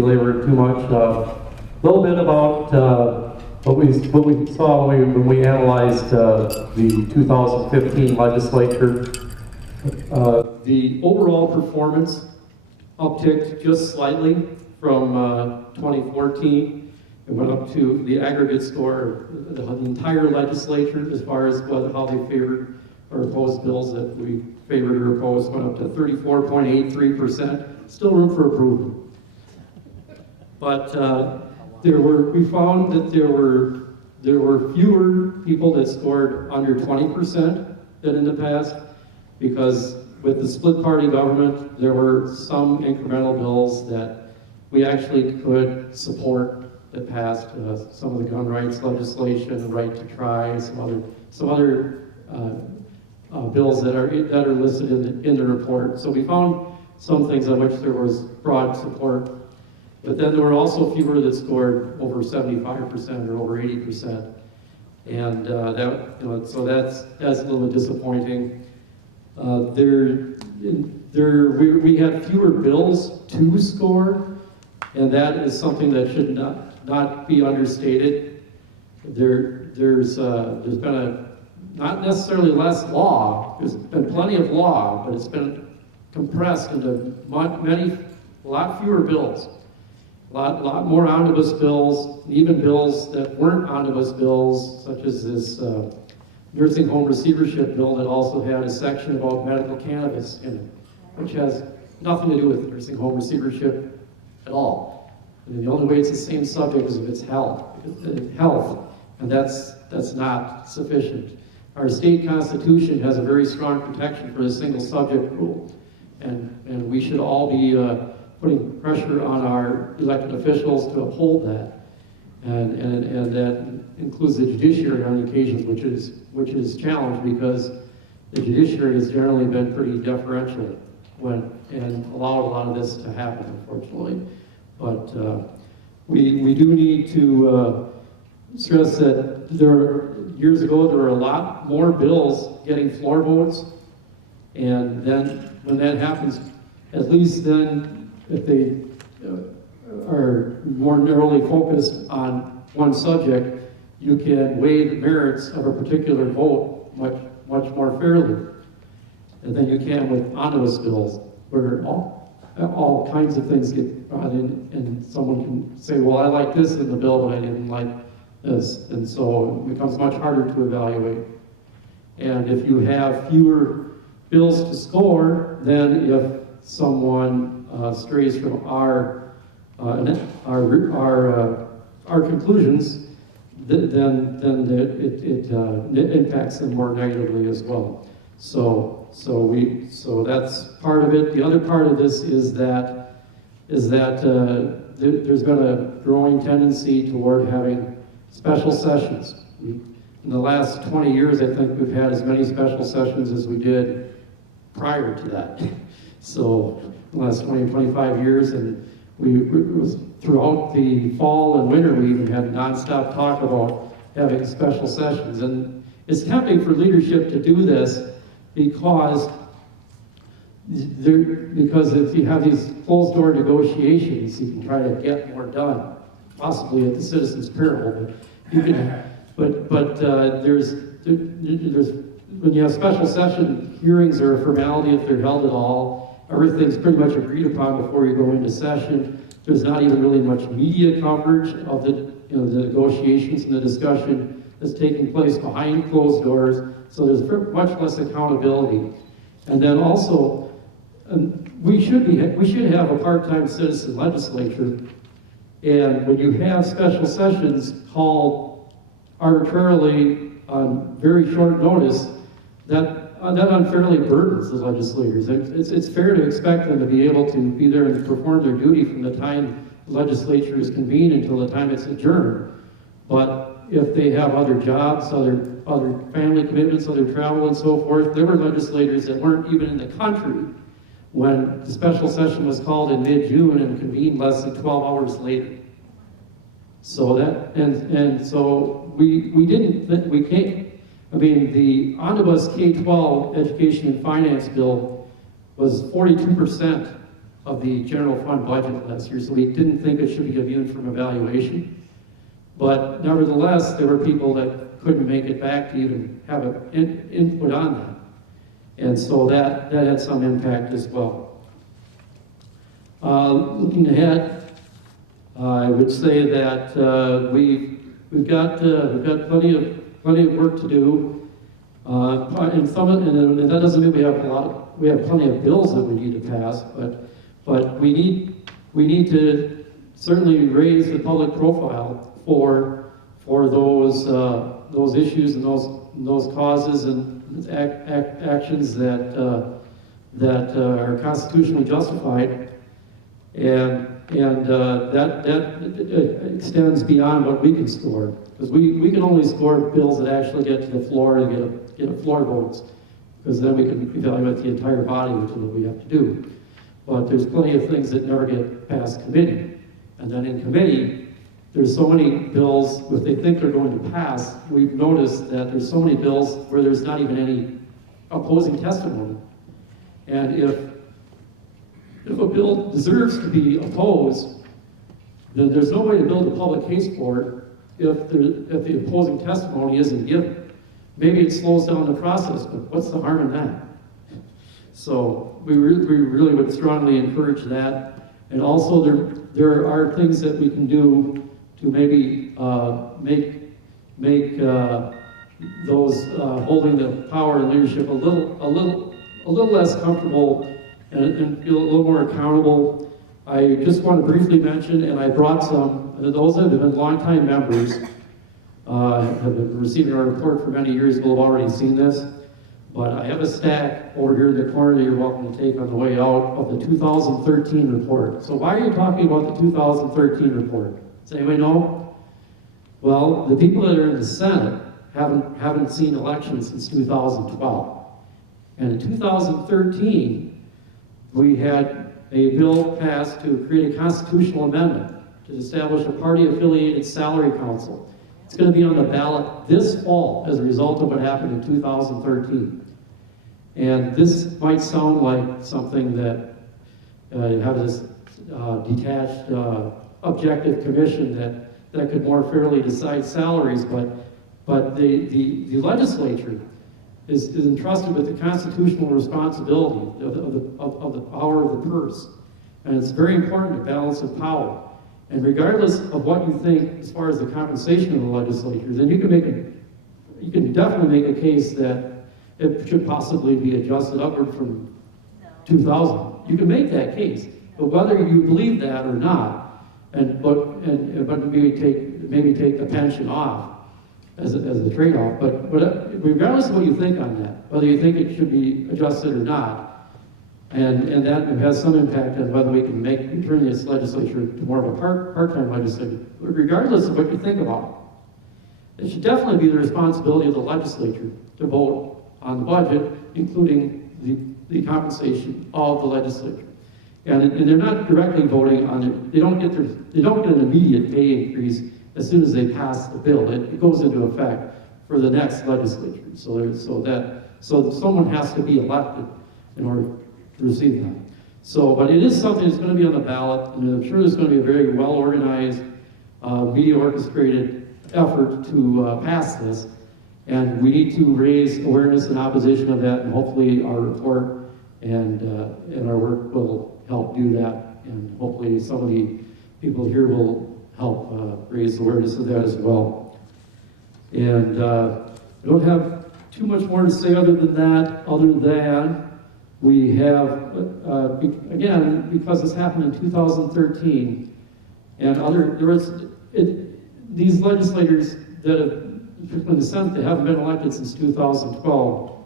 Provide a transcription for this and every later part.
belabor it too much. A little bit about what we saw when we analyzed the 2015 legislature. The overall performance upticked just slightly from 2014. It went up to the aggregate score of the entire legislature as far as how they favored or opposed bills that we favored or opposed, went up to 34.83%. Still room for improvement. But we found that there were fewer people that scored under 20% than in the past, because with the split party government, there were some incremental bills that we actually could support that passed. Some of the gun rights legislation, right to try, some other bills that are listed in the report. So we found some things on which there was broad support, but then there were also fewer that scored over 75% or over 80%, and so that's a little bit disappointing. We had fewer bills to score, and that is something that should not be understated. There's been not necessarily less law. There's been plenty of law, but it's been compressed into a lot fewer bills. A lot more omnibus bills, even bills that weren't omnibus bills, such as this nursing home receivership bill that also had a section about medical cannabis in it, which has nothing to do with nursing home receivership at all. And the only way it's the same subject is if it's health, and that's not sufficient. Our state constitution has a very strong protection for the single subject rule, and we should all be putting pressure on our elected officials to uphold that, and that includes the judiciary on occasions, which is challenged because the judiciary has generally been pretty deferential and allowed a lot of this to happen, unfortunately. But we do need to stress that years ago there were a lot more bills getting floor votes, and then when that happens, at least then if they are more narrowly focused on one subject, you can weigh the merits of a particular vote much more fairly than you can with omnibus bills, where all kinds of things get brought in, and someone can say, well, I like this in the bill, but I didn't like this, and so it becomes much harder to evaluate. And if you have fewer bills to score, then if someone strays from our conclusions, then it impacts them more negatively as well. So that's part of it. The other part of this is that there's been a growing tendency toward having special sessions. In the last 20 years, I think we've had as many special sessions as we did prior to that. So the last 20, 25 years, and it was throughout the fall and winter, we even had nonstop talk about having special sessions. And it's tempting for leadership to do this because if you have these closed-door negotiations, you can try to get more done, possibly at the citizens' peril. But there's when you have special session hearings are a formality if they're held at all. Everything's pretty much agreed upon before you go into session. There's not even really much media coverage of the negotiations and the discussion that's taking place behind closed doors. So there's much less accountability. And then also, we should have a part-time citizen legislature. And when you have special sessions called arbitrarily on very short notice, that unfairly burdens the legislators. It's fair to expect them to be able to be there and perform their duty from the time the legislature is convened until the time it's adjourned. But if they have other jobs, other family commitments, other travel and so forth, there were legislators that weren't even in the country when the special session was called in mid-June and convened less than 12 hours later. So so we can't. I mean, the omnibus K-12 education and finance bill was 42% of the general fund budget last year, so we didn't think it should be immune from evaluation. But nevertheless, there were people that couldn't make it back to even have an input on that. And so that had some impact as well. Looking ahead, I would say that we've got plenty of work to do, and that doesn't mean we have plenty of bills that we need to pass, but we need to certainly raise the public profile for those issues and those causes and actions that are constitutionally justified, and that extends beyond what we can score, because we can only score bills that actually get to the floor and get floor votes, because then we can evaluate the entire body, which is what we have to do. But there's plenty of things that never get past committee, and then in committee there's so many bills, if they think they're going to pass, we've noticed that there's so many bills where there's not even any opposing testimony. And if a bill deserves to be opposed, then there's no way to build a public case for it if the opposing testimony isn't given. Maybe it slows down the process, but what's the harm in that? So we really would strongly encourage that. And also there are things that we can do to maybe make those holding the power and leadership a little less comfortable and feel a little more accountable. I just want to briefly mention, and I brought some, those that have been longtime members, have been receiving our report for many years, will have already seen this, but I have a stack over here in the corner that you're welcome to take on the way out of the 2013 report. So why are you talking about the 2013 report? Does anybody know? Well, the people that are in the Senate haven't seen elections since 2012. And in 2013, we had a bill passed to create a constitutional amendment to establish a party-affiliated salary council. It's going to be on the ballot this fall as a result of what happened in 2013. And this might sound like something that you have this detached, objective commission that could more fairly decide salaries, but the legislature is entrusted with the constitutional responsibility of the power of the purse. And it's very important to balance of power. And regardless of what you think as far as the compensation of the legislatures, then you can definitely make a case that it should possibly be adjusted upward from 2000. You can make that case, but whether you believe that or not, but maybe take the pension off as a trade-off. But regardless of what you think on that, whether you think it should be adjusted or not, and that has some impact on whether we can turn this legislature to more of a part-time legislature. But regardless of what you think about it, it should definitely be the responsibility of the legislature to vote on the budget, including the compensation of the legislature. And they're not directly voting on it. They don't get an immediate pay increase as soon as they pass the bill. It goes into effect for the next legislature. So someone has to be elected in order to receive that. So, but it is something that's going to be on the ballot, and I'm sure there's going to be a very well-organized, media-orchestrated effort to pass this. And we need to raise awareness and opposition of that, and hopefully our report and our work will help do that. And hopefully some of the people here will help raise awareness of that as well. And I don't have too much more to say other than we have, again, because this happened in 2013, and these legislators that have, in the Senate, that haven't been elected since 2012,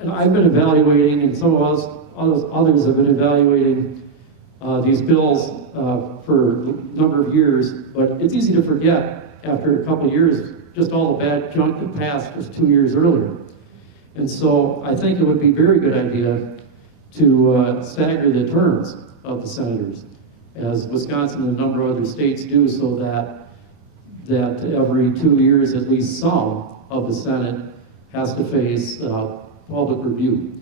and I've been evaluating, and some of others have been evaluating these bills for a number of years, but it's easy to forget after a couple of years just all the bad junk that passed just 2 years earlier. And so I think it would be a very good idea to stagger the terms of the senators, as Wisconsin and a number of other states do, so that every 2 years at least some of the Senate has to face public review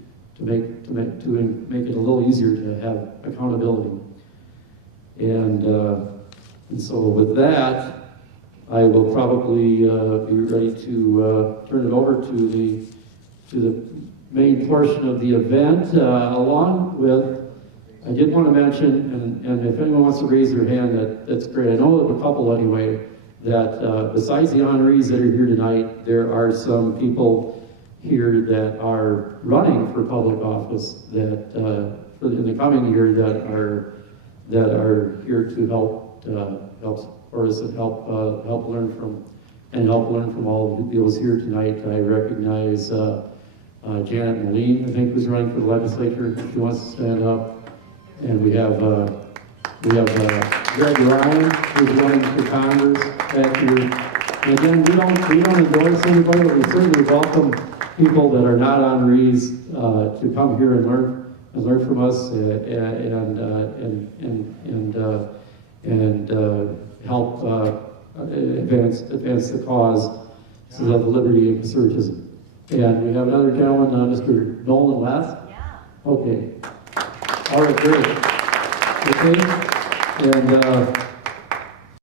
make it a little easier to have accountability. And so with that, I will probably be ready to turn it over to the main portion of the event, along with, I did want to mention, and if anyone wants to raise their hand, that's great. I know of a couple anyway, that besides the honorees that are here tonight, there are some people here that are running for public office that in the coming year that are here to help support us and help learn from all of those here tonight. I recognize Janet Moline, I think, who's running for the legislature. She wants to stand up. And we have Greg Ryan, who's running for Congress back here. And again, we don't endorse anybody, but we certainly welcome people that are not honorees to come here and learn from us and help advance the cause of liberty and conservatism. And we have another gentleman, Mr. Nolan Lath. Yeah. Okay. All right, great. Okay. And